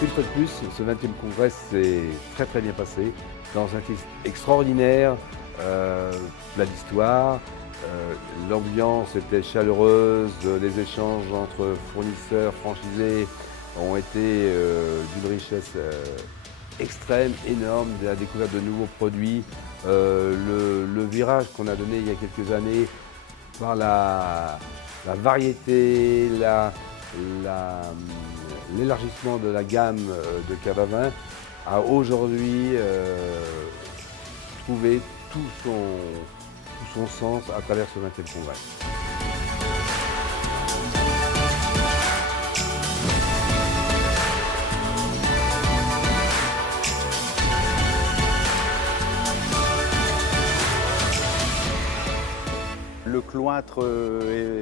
Une fois de plus, ce 20e congrès s'est très bien passé, dans un texte extraordinaire, plein d'histoire. L'ambiance était chaleureuse, les échanges entre fournisseurs, franchisés ont été d'une richesse extrême, énorme, de la découverte de nouveaux produits. Le virage qu'on a donné il y a quelques années par la variété, l'élargissement de la gamme de cave à vin a aujourd'hui trouvé tout son sens à travers ce 20e congrès. Le cloître est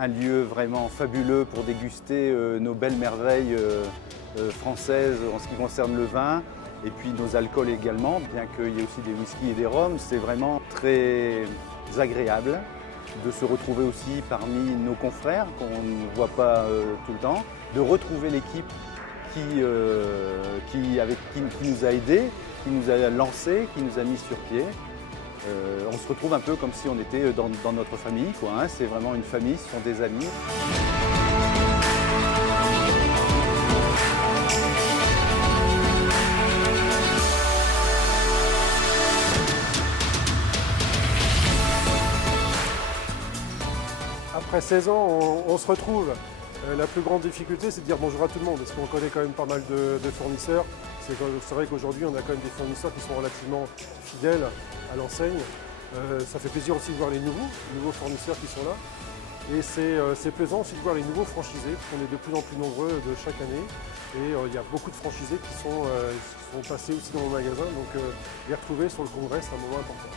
un lieu vraiment fabuleux pour déguster nos belles merveilles françaises en ce qui concerne le vin et puis nos alcools également, bien qu'il y ait aussi des whiskies et des rhums. C'est vraiment très agréable de se retrouver aussi parmi nos confrères qu'on ne voit pas tout le temps, de retrouver l'équipe qui nous a aidés, qui nous a lancés, qui nous a mis sur pied. On se retrouve un peu comme si on était dans notre famille, quoi, hein. C'est vraiment une famille, ce sont des amis. Après 16 ans, on se retrouve. La plus grande difficulté, c'est de dire bonjour à tout le monde, parce qu'on connaît quand même pas mal de fournisseurs. C'est vrai qu'aujourd'hui, on a quand même des fournisseurs qui sont relativement fidèles à l'enseigne. Ça fait plaisir aussi de voir les nouveaux fournisseurs qui sont là. Et c'est plaisant aussi de voir les nouveaux franchisés, parce qu'on est de plus en plus nombreux de chaque année. Et il y a beaucoup de franchisés qui sont passés aussi dans mon magasin, donc les retrouver sur le congrès, c'est un moment important.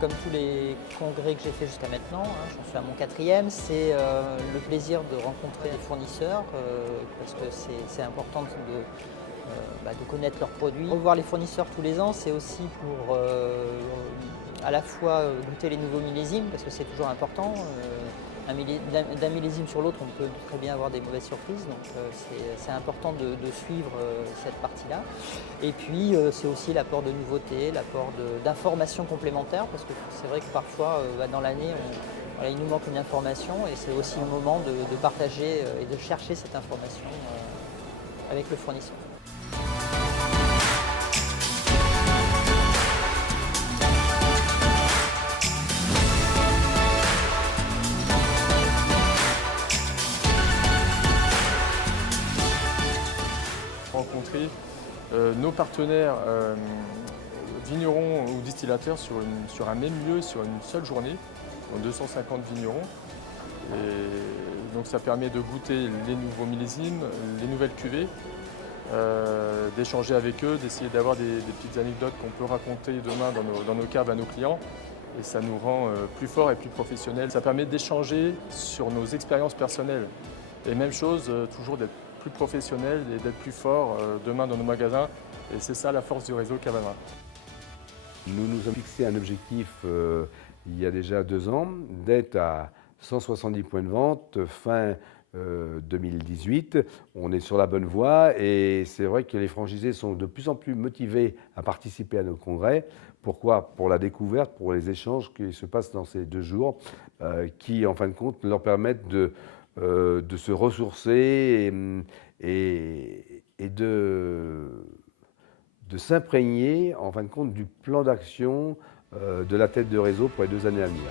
Comme tous les congrès que j'ai fait jusqu'à maintenant, j'en suis à mon 4e, c'est le plaisir de rencontrer des fournisseurs parce que c'est important de connaître leurs produits. Revoir les fournisseurs tous les ans, c'est aussi pour à la fois goûter les nouveaux millésimes parce que c'est toujours important. D'un millésime sur l'autre, on peut très bien avoir des mauvaises surprises, donc c'est important de suivre cette partie-là. Et puis c'est aussi l'apport de nouveautés, l'apport d'informations complémentaires, parce que c'est vrai que parfois dans l'année, il nous manque une information et c'est aussi le moment de partager et de chercher cette information avec le fournisseur. Rencontrer nos partenaires vignerons ou distillateurs sur un même lieu, sur une seule journée, donc 250 vignerons. Et donc ça permet de goûter les nouveaux millésimes, les nouvelles cuvées, d'échanger avec eux, d'essayer d'avoir des petites anecdotes qu'on peut raconter demain dans nos caves à nos clients. Et ça nous rend plus forts et plus professionnels. Ça permet d'échanger sur nos expériences personnelles. Et même chose, toujours d'être plus professionnel et d'être plus fort demain dans nos magasins. Et c'est ça la force du réseau Cave à Vin. Nous nous sommes fixé un objectif il y a déjà 2 ans, d'être à 170 points de vente fin 2018. On est sur la bonne voie et c'est vrai que les franchisés sont de plus en plus motivés à participer à nos congrès. Pourquoi? Pour la découverte, pour les échanges qui se passent dans ces 2 jours, qui en fin de compte leur permettent de se ressourcer et de s'imprégner en fin de compte du plan d'action de la tête de réseau pour les 2 années à venir.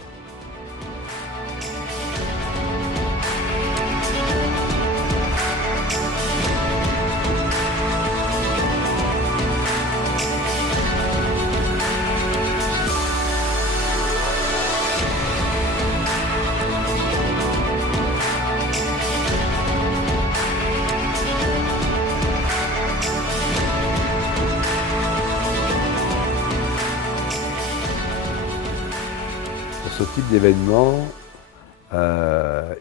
Ce type d'événement,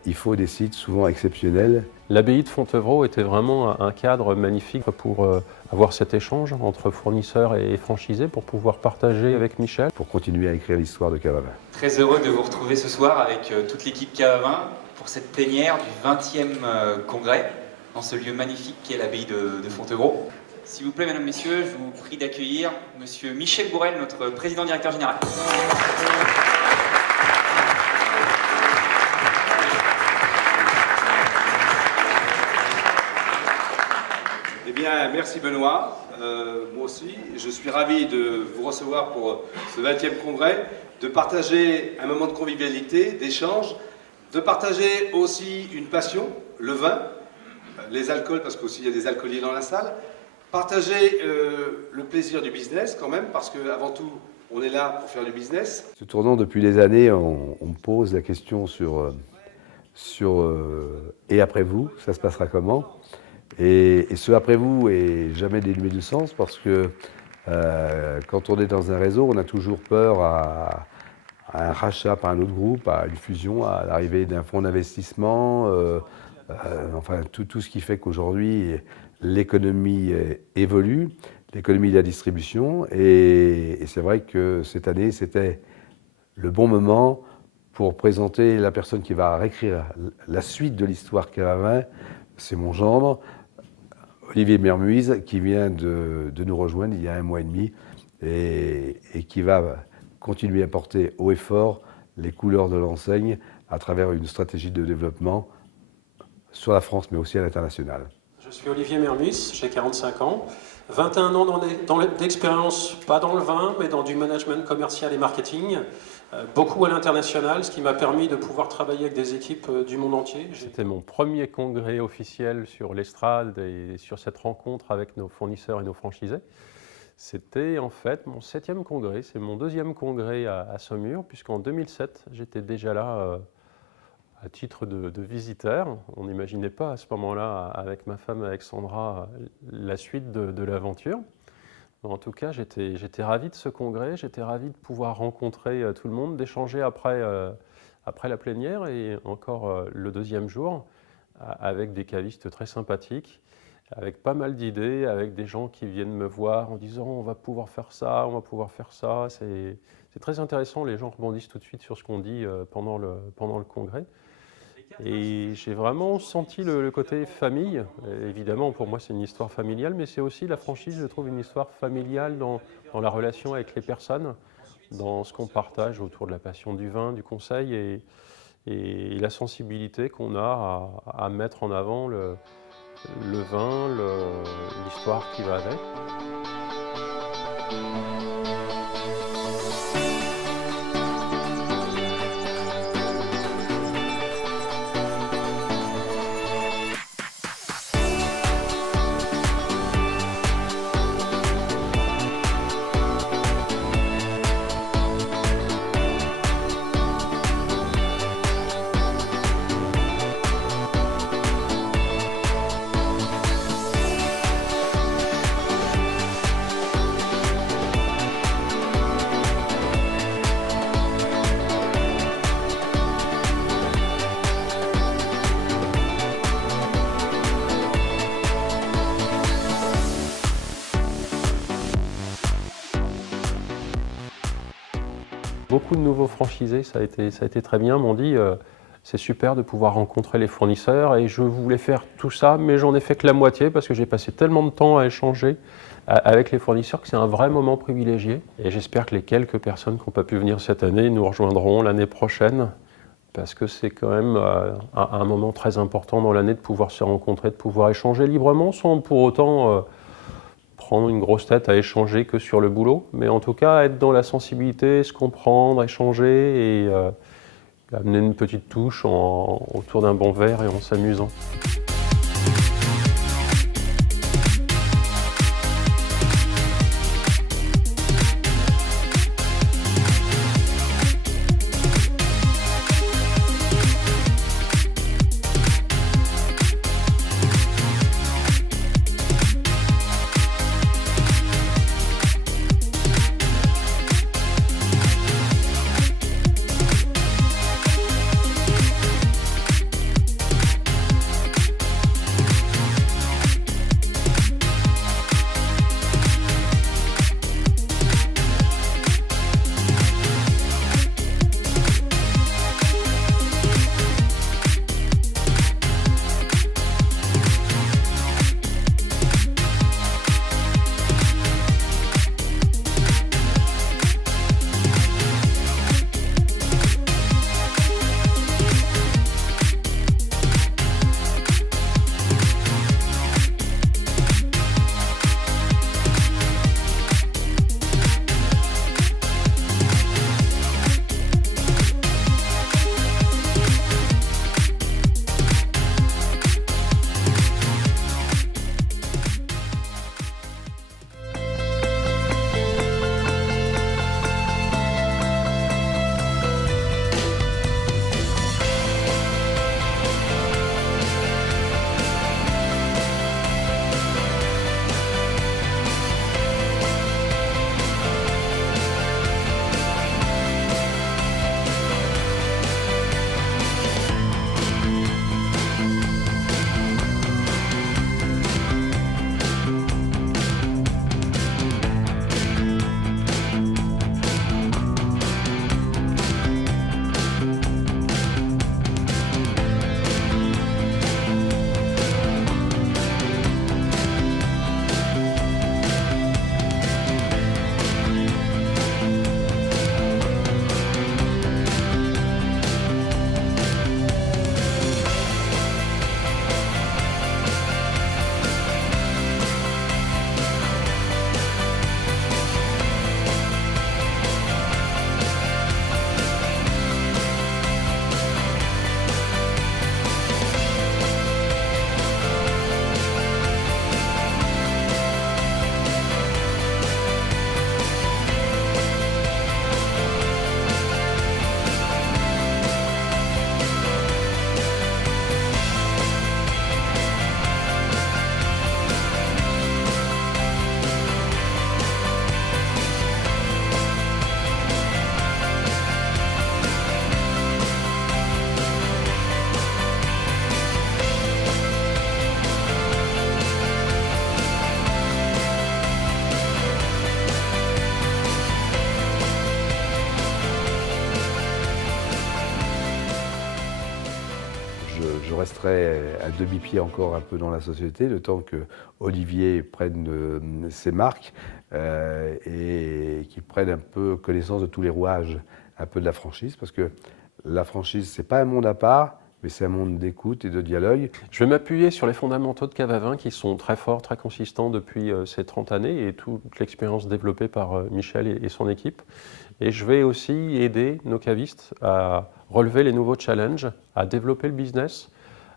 il faut des sites souvent exceptionnels. L'abbaye de Fontevraud était vraiment un cadre magnifique pour avoir cet échange entre fournisseurs et franchisés, pour pouvoir partager avec Michel. Pour continuer à écrire l'histoire de Cavavin. Très heureux de vous retrouver ce soir avec toute l'équipe Cavavin pour cette plénière du 20e congrès dans ce lieu magnifique qu'est l'abbaye de Fontevraud. S'il vous plaît, mesdames, messieurs, je vous prie d'accueillir monsieur Michel Bourrel, notre président directeur général. Eh bien, merci Benoît. Moi aussi, je suis ravi de vous recevoir pour ce 20e congrès, de partager un moment de convivialité, d'échange, de partager aussi une passion, le vin, les alcools, parce qu'aussi il y a des alcooliers dans la salle, partager le plaisir du business quand même, parce qu'avant tout, on est là pour faire du business. Se tournant depuis des années, on me pose la question sur et après vous, ça se passera comment? Et ce après vous est jamais dénué de sens, parce que quand on est dans un réseau, on a toujours peur à un rachat par un autre groupe, à une fusion, à l'arrivée d'un fonds d'investissement, enfin tout ce qui fait qu'aujourd'hui l'économie évolue, l'économie de la distribution, et c'est vrai que cette année c'était le bon moment pour présenter la personne qui va réécrire la suite de l'histoire Cavavin. C'est mon gendre, Olivier Mermuise, qui vient de nous rejoindre il y a 1 mois et demi et qui va continuer à porter haut et fort les couleurs de l'enseigne à travers une stratégie de développement sur la France, mais aussi à l'international. Je suis Olivier Mermuise, j'ai 45 ans, 21 ans d'expérience, pas dans le vin, mais dans du management commercial et marketing, beaucoup à l'international, ce qui m'a permis de pouvoir travailler avec des équipes du monde entier. C'était mon premier congrès officiel sur l'estrade et sur cette rencontre avec nos fournisseurs et nos franchisés. C'était en fait mon 7e congrès, c'est mon 2e congrès à Saumur, puisqu'en 2007, j'étais déjà là à titre de visiteur. On n'imaginait pas à ce moment-là, avec ma femme Alexandra, la suite de l'aventure. En tout cas, j'étais ravi de ce congrès, j'étais ravi de pouvoir rencontrer tout le monde, d'échanger après la plénière et encore le 2e jour, avec des cavistes très sympathiques, avec pas mal d'idées, avec des gens qui viennent me voir en disant on va pouvoir faire ça, on va pouvoir faire ça. C'est très intéressant, les gens rebondissent tout de suite sur ce qu'on dit pendant le congrès. Et j'ai vraiment senti le côté famille. Évidemment, pour moi, c'est une histoire familiale, mais c'est aussi la franchise, je trouve, une histoire familiale dans la relation avec les personnes, dans ce qu'on partage autour de la passion du vin, du conseil et la sensibilité qu'on a à mettre en avant le vin, l'histoire qui va avec. Beaucoup de nouveaux franchisés, ça a été très bien, m'ont dit c'est super de pouvoir rencontrer les fournisseurs et je voulais faire tout ça, mais j'en ai fait que la moitié parce que j'ai passé tellement de temps à échanger avec les fournisseurs que c'est un vrai moment privilégié. Et j'espère que les quelques personnes qui n'ont pas pu venir cette année nous rejoindront l'année prochaine parce que c'est quand même un moment très important dans l'année de pouvoir se rencontrer, de pouvoir échanger librement sans pour autant prendre une grosse tête à échanger que sur le boulot, mais en tout cas être dans la sensibilité, se comprendre, échanger et amener une petite touche autour d'un bon verre et en s'amusant. resterai à demi-pied encore un peu dans la société, le temps que Olivier prenne ses marques et qu'il prenne un peu connaissance de tous les rouages un peu de la franchise, parce que la franchise, c'est pas un monde à part, mais c'est un monde d'écoute et de dialogue. Je vais m'appuyer sur les fondamentaux de Cave à Vin qui sont très forts, très consistants depuis ces 30 années et toute l'expérience développée par Michel et son équipe. Et je vais aussi aider nos cavistes à relever les nouveaux challenges, à développer le business,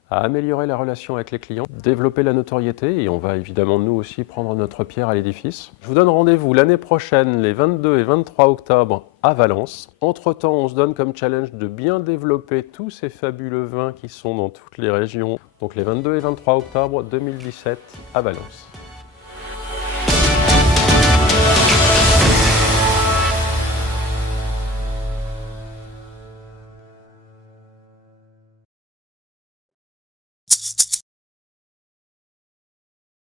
à améliorer la relation avec les clients, développer la notoriété et on va évidemment nous aussi prendre notre pierre à l'édifice. Je vous donne rendez-vous l'année prochaine, les 22 et 23 octobre à Valence. Entre-temps, on se donne comme challenge de bien développer tous ces fabuleux vins qui sont dans toutes les régions. Donc les 22 et 23 octobre 2017 à Valence.